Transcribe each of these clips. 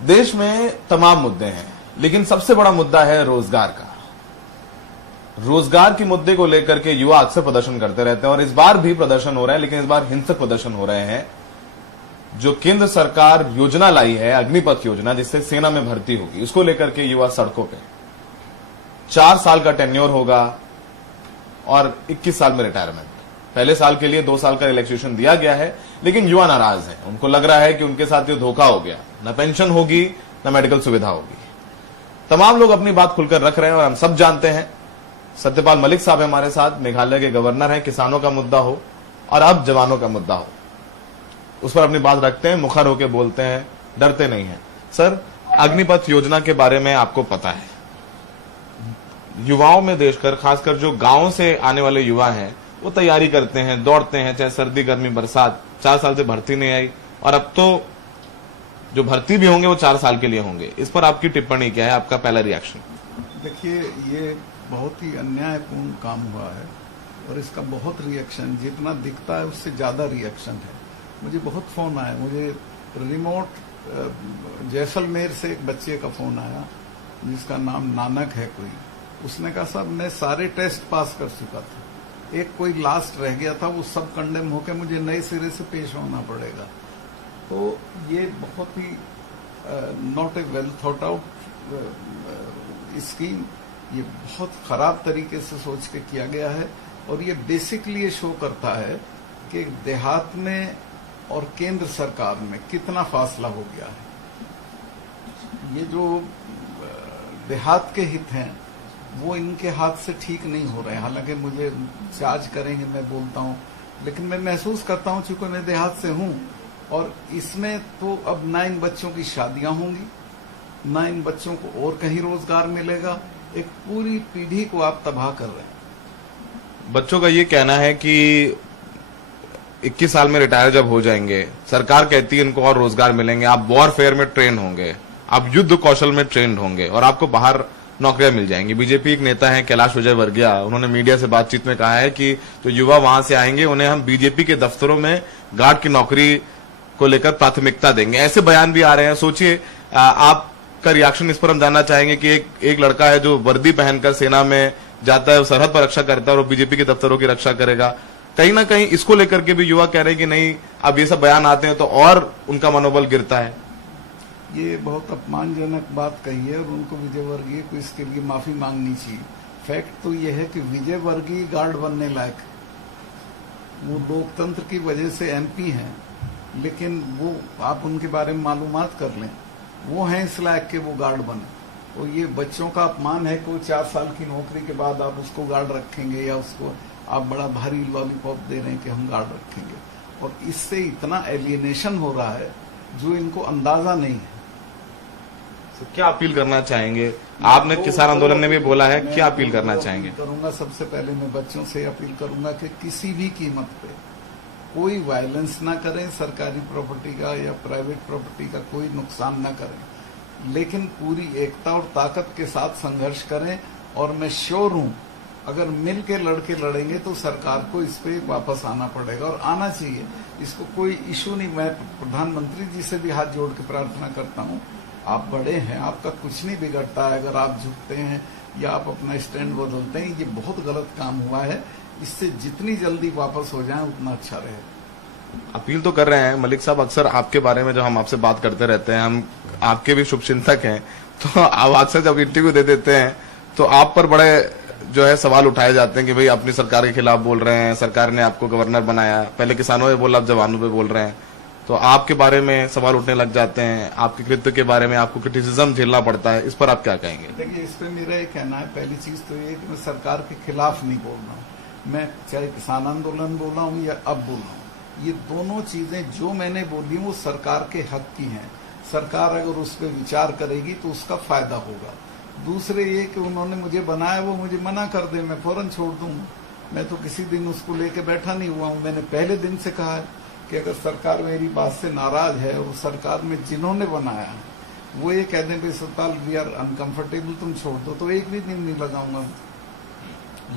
देश में तमाम मुद्दे हैं, लेकिन सबसे बड़ा मुद्दा है रोजगार का। रोजगार के मुद्दे को लेकर के युवा अक्सर प्रदर्शन करते रहते हैं और इस बार भी प्रदर्शन हो रहा है, लेकिन इस बार हिंसक प्रदर्शन हो रहे हैं। जो केंद्र सरकार योजना लाई है, अग्निपथ योजना, जिससे सेना में भर्ती होगी, उसको लेकर के युवा सड़कों पे। 4 साल का टेन्योर होगा और 21 साल में रिटायरमेंट। पहले साल के लिए 2 साल का रिलैक्सेशन दिया गया है, लेकिन युवा नाराज हैं। उनको लग रहा है कि उनके साथ ये धोखा हो गया, न पेंशन होगी न मेडिकल सुविधा होगी। तमाम लोग अपनी बात खुलकर रख रहे हैं और हम सब जानते हैं। सत्यपाल मलिक साहब हमारे साथ, मेघालय के गवर्नर हैं। किसानों का मुद्दा हो और अब जवानों का मुद्दा हो, उस पर अपनी बात रखते हैं, मुखर होकर बोलते हैं, डरते नहीं हैं। सर, अग्निपथ योजना के बारे में आपको पता है, युवाओं में देखकर, खासकर जो गांव से आने वाले युवा हैं, वो तैयारी करते हैं, दौड़ते हैं, चाहे सर्दी गर्मी बरसात। 4 साल से भर्ती नहीं आई और अब तो जो भर्ती भी होंगे वो 4 साल के लिए होंगे। इस पर आपकी टिप्पणी क्या है, आपका पहला रिएक्शन? देखिए, ये बहुत ही अन्यायपूर्ण काम हुआ है और इसका बहुत रिएक्शन, जितना दिखता है उससे ज्यादा रिएक्शन है। मुझे बहुत फोन आया, मुझे रिमोट जैसलमेर से एक बच्चे का फोन आया जिसका नाम नानक है कोई। उसने कहा साहब मैं सारे टेस्ट पास कर चुका था, एक कोई लास्ट रह गया था, वो सब कंडेम होकर मुझे नए सिरे से पेश होना पड़ेगा। तो ये बहुत ही not a well thought out scheme, ये बहुत खराब तरीके से सोच के किया गया है। और ये बेसिकली ये शो करता है कि देहात में और केंद्र सरकार में कितना फासला हो गया है। ये जो देहात के हित हैं वो इनके हाथ से ठीक नहीं हो रहे हैं। हालांकि मुझे चार्ज करेंगे, मैं बोलता हूं, लेकिन मैं महसूस करता हूं, चूंकि मैं देहात से हूं, और इसमें तो अब ना इन बच्चों की शादियां होंगी, ना इन बच्चों को और कहीं रोजगार मिलेगा। एक पूरी पीढ़ी को आप तबाह कर रहे हैं। बच्चों का ये कहना है कि 21 साल में रिटायर जब हो जाएंगे, सरकार कहती है इनको और रोजगार मिलेंगे, आप वॉरफेयर में ट्रेन होंगे, आप युद्ध कौशल में ट्रेंड होंगे और आपको बाहर नौकरियां मिल जाएंगी। बीजेपी एक नेता है कैलाश विजयवर्गीय, उन्होंने मीडिया से बातचीत में कहा है कि जो युवा वहां से आएंगे उन्हें हम बीजेपी के दफ्तरों में गार्ड की नौकरी को लेकर प्राथमिकता देंगे। ऐसे बयान भी आ रहे हैं। सोचिए, आपका रिएक्शन इस पर हम जानना चाहेंगे कि एक लड़का है जो वर्दी पहनकर सेना में जाता है, सरहद पर रक्षा करता है और वो बीजेपी के दफ्तरों की रक्षा करेगा। कहीं ना कहीं इसको लेकर के भी युवा कह रहे हैं कि नहीं, अब ये सब बयान आते हैं तो और उनका मनोबल गिरता है। ये बहुत अपमानजनक बात कही है और उनको विजयवर्गीय को इसके लिए माफी मांगनी चाहिए। फैक्ट तो ये है कि विजयवर्गीय गार्ड बनने लायक, वो लोकतंत्र की वजह से एमपी हैं, लेकिन वो आप उनके बारे में मालूमात कर लें, वो हैं इस लायक के वो गार्ड बने। और ये बच्चों का अपमान है कि 4 साल की नौकरी के बाद आप उसको गार्ड रखेंगे या उसको आप बड़ा भारी लॉलीपॉप दे रहे हैं कि हम गार्ड रखेंगे। और इससे इतना एलियनेशन हो रहा है जो इनको अंदाजा नहीं है। तो क्या अपील करना चाहेंगे? आपने किसान आंदोलन ने भी बोला है, क्या अपील करना चाहेंगे? करूंगा, सबसे पहले मैं बच्चों से अपील करूंगा कि किसी भी कीमत पे कोई वायलेंस ना करें, सरकारी प्रॉपर्टी का या प्राइवेट प्रॉपर्टी का कोई नुकसान ना करें, लेकिन पूरी एकता और ताकत के साथ संघर्ष करें। और मैं श्योर हूं, अगर मिल के लड़के लड़ेंगे तो सरकार को इस पे वापस आना पड़ेगा और आना चाहिए। इसको कोई इशू नहीं। मैं प्रधानमंत्री जी से भी हाथ जोड़ के प्रार्थना करता हूं, आप बड़े हैं, आपका कुछ नहीं बिगड़ता है अगर आप झुकते हैं या आप अपना स्टैंड बदलते हैं। ये बहुत गलत काम हुआ है, इससे जितनी जल्दी वापस हो जाए उतना अच्छा रहे। अपील तो कर रहे हैं मलिक साहब। अक्सर आपके बारे में जब हम आपसे बात करते रहते हैं, हम आपके भी शुभचिंतक हैं, तो आप अक्सर जब इंटरव्यू दे देते हैं तो आप पर बड़े जो है सवाल उठाए जाते हैं कि भाई अपनी सरकार के खिलाफ बोल रहे हैं, सरकार ने आपको गवर्नर बनाया, पहले किसानों पे बोला, अब जवानों पे बोल रहे हैं, तो आपके बारे में सवाल उठने लग जाते हैं, आपके कृत्य के बारे में आपको क्रिटिसिज्म झेलना पड़ता है। इस पर आप क्या कहेंगे? देखिए, इस पे मेरा ये कहना है, पहली चीज तो ये कि मैं सरकार के खिलाफ नहीं बोल रहा हूँ। मैं चाहे किसान आंदोलन बोला हूँ या अब बोल रहा हूँ, ये दोनों चीजें जो मैंने बोली वो सरकार के हक की हैं। सरकार अगर उस पर विचार करेगी तो उसका फायदा होगा। दूसरे ये कि उन्होंने मुझे बनाया, वो मुझे मना कर दे, मैं फौरन छोड़ दूंगा। मैं तो किसी दिन उसको लेके बैठा नहीं हुआ हूँ। मैंने पहले दिन से कहा है कि अगर सरकार मेरी बात से नाराज है और सरकार में जिन्होंने बनाया है वो ये कह दें भाई सतपाल वी आर अनकंफर्टेबल, तुम छोड़ दो, तो एक भी दिन नहीं लगाऊंगा।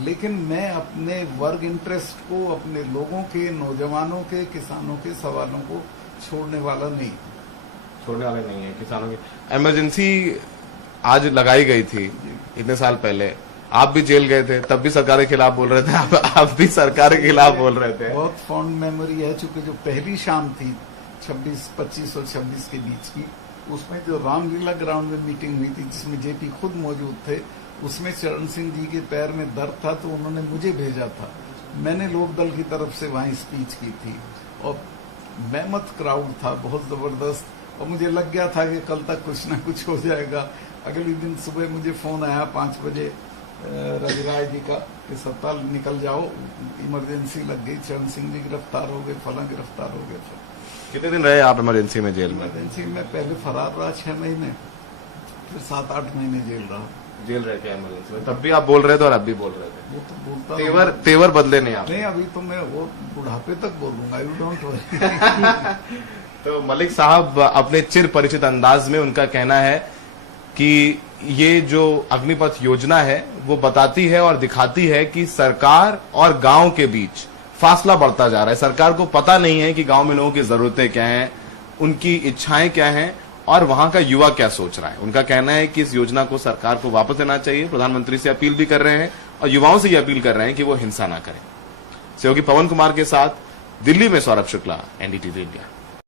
लेकिन मैं अपने वर्ग इंटरेस्ट को, अपने लोगों के, नौजवानों के, किसानों के सवालों को छोड़ने वाला नहीं। छोड़ने वाले नहीं है किसानों की। इमरजेंसी आज लगाई गई थी इतने साल पहले, आप भी जेल गए थे, तब भी सरकार के खिलाफ बोल रहे थे, आप भी सरकार के खिलाफ बोल रहे थे। बहुत फॉन्ड मेमोरी है, चूंकि जो पहली शाम थी 25 और 26 के बीच की, उसमें जो रामलीला ग्राउंड में मीटिंग हुई थी जिसमें जेपी खुद मौजूद थे, उसमें चरण सिंह जी के पैर में दर्द था तो उन्होंने मुझे भेजा था। मैंने लोकदल की तरफ से वहां स्पीच की थी और मेहमत क्राउड था, बहुत जबरदस्त, और मुझे लग गया था कि कल तक कुछ ना कुछ हो जाएगा। अगले दिन सुबह मुझे फोन आया 5 बजे रविराज जी का कि सत्ता निकल जाओ, इमरजेंसी लग गई, चरण सिंह जी गिरफ्तार हो गए, फला गिरफ्तार हो गए। कितने दिन रहे आप इमरजेंसी में, जेल में? इमरजेंसी में पहले फरार रहा 6 महीने, फिर 7-8 महीने जेल रहा। जेल रह के इमरजेंसी में, तब भी आप बोल रहे थे और अब भी बोल रहे थे। वो तो बोलता तेवर बदले नहीं आप? नहीं, अभी तो मैं वो बुढ़ापे तक बोलूंगा, यू डोंट वरी। तो मलिक साहब अपने चिर परिचित अंदाज में उनका कहना है कि ये जो अग्निपथ योजना है वो बताती है और दिखाती है कि सरकार और गांव के बीच फासला बढ़ता जा रहा है। सरकार को पता नहीं है कि गांव में लोगों की जरूरतें क्या हैं, उनकी इच्छाएं क्या हैं और वहां का युवा क्या सोच रहा है। उनका कहना है कि इस योजना को सरकार को वापस लेना चाहिए। प्रधानमंत्री से अपील भी कर रहे हैं और युवाओं से ये अपील कर रहे हैं कि वो हिंसा ना करें। सहयोगी पवन कुमार के साथ दिल्ली में सौरभ शुक्ला, एनडीटीवी इंडिया।